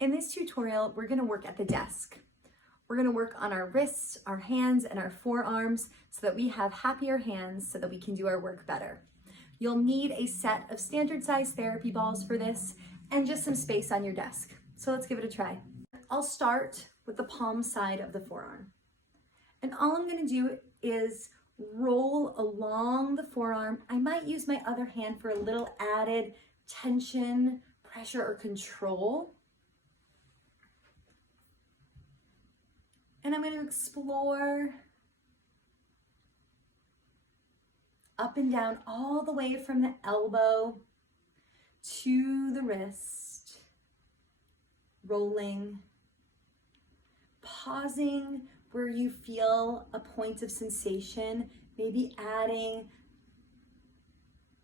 In this tutorial, we're gonna work at the desk. We're gonna work on our wrists, our hands, and our forearms so that we have happier hands so that we can do our work better. You'll need a set of standard size therapy balls for this and just some space on your desk. So let's give it a try. I'll start with the palm side of the forearm. And all I'm gonna do is roll along the forearm. I might use my other hand for a little added tension, pressure, or control. And I'm going to explore up and down all the way from the elbow to the wrist, rolling, pausing where you feel a point of sensation, maybe adding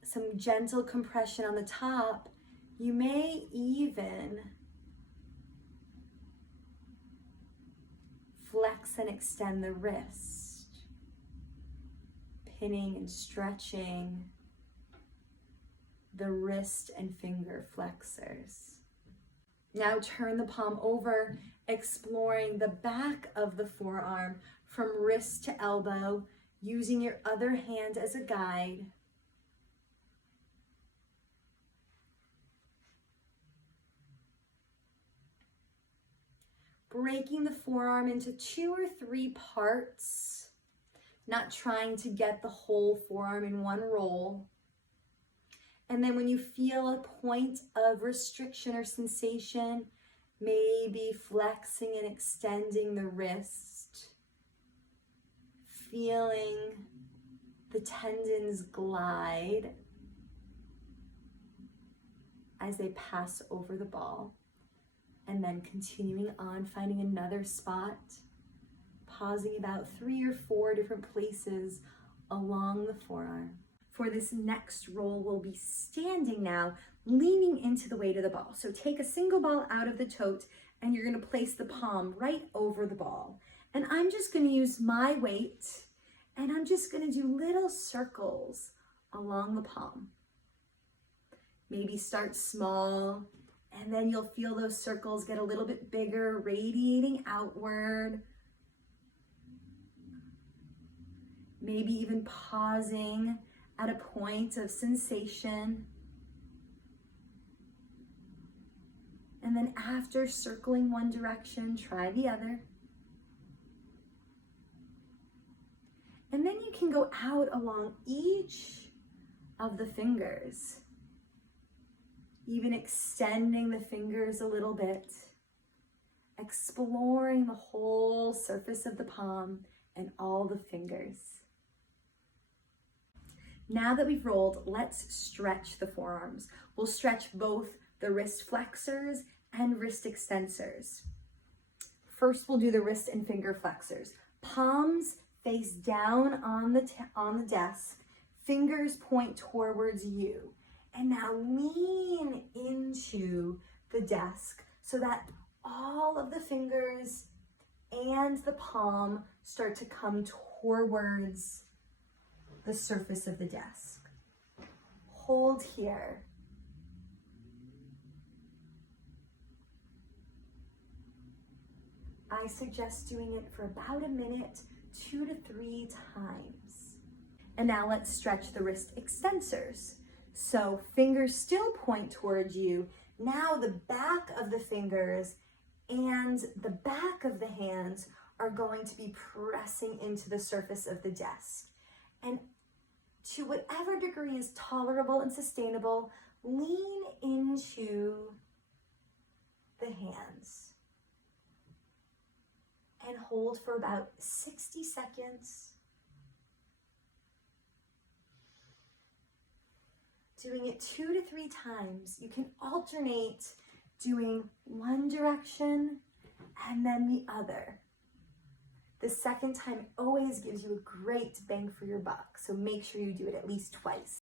some gentle compression on the top. You may even flex and extend the wrist, pinning and stretching the wrist and finger flexors. Now turn the palm over, exploring the back of the forearm from wrist to elbow, using your other hand as a guide. Breaking the forearm into 2 or 3 parts, not trying to get the whole forearm in one roll. And then when you feel a point of restriction or sensation, maybe flexing and extending the wrist, feeling the tendons glide as they pass over the ball. And then continuing on, finding another spot, pausing about 3 or 4 different places along the forearm. For this next roll, we'll be standing now, leaning into the weight of the ball. So take a single ball out of the tote and you're gonna place the palm right over the ball. And I'm just gonna use my weight and I'm just gonna do little circles along the palm. Maybe start small, and then you'll feel those circles get a little bit bigger, radiating outward. Maybe even pausing at a point of sensation. And then after circling one direction, try the other. And then you can go out along each of the fingers, even extending the fingers a little bit, exploring the whole surface of the palm and all the fingers. Now that we've rolled, let's stretch the forearms. We'll stretch both the wrist flexors and wrist extensors. First, we'll do the wrist and finger flexors. Palms face down on the desk, fingers point towards you. And now lean into the desk so that all of the fingers and the palm start to come towards the surface of the desk. Hold here. I suggest doing it for about a minute, 2 to 3 times. And now let's stretch the wrist extensors. So fingers still point towards you. Now the back of the fingers and the back of the hands are going to be pressing into the surface of the desk. And to whatever degree is tolerable and sustainable, lean into the hands. And hold for about 60 seconds. Doing it 2 to 3 times. You can alternate doing one direction and then the other. The second time always gives you a great bang for your buck, so make sure you do it at least twice.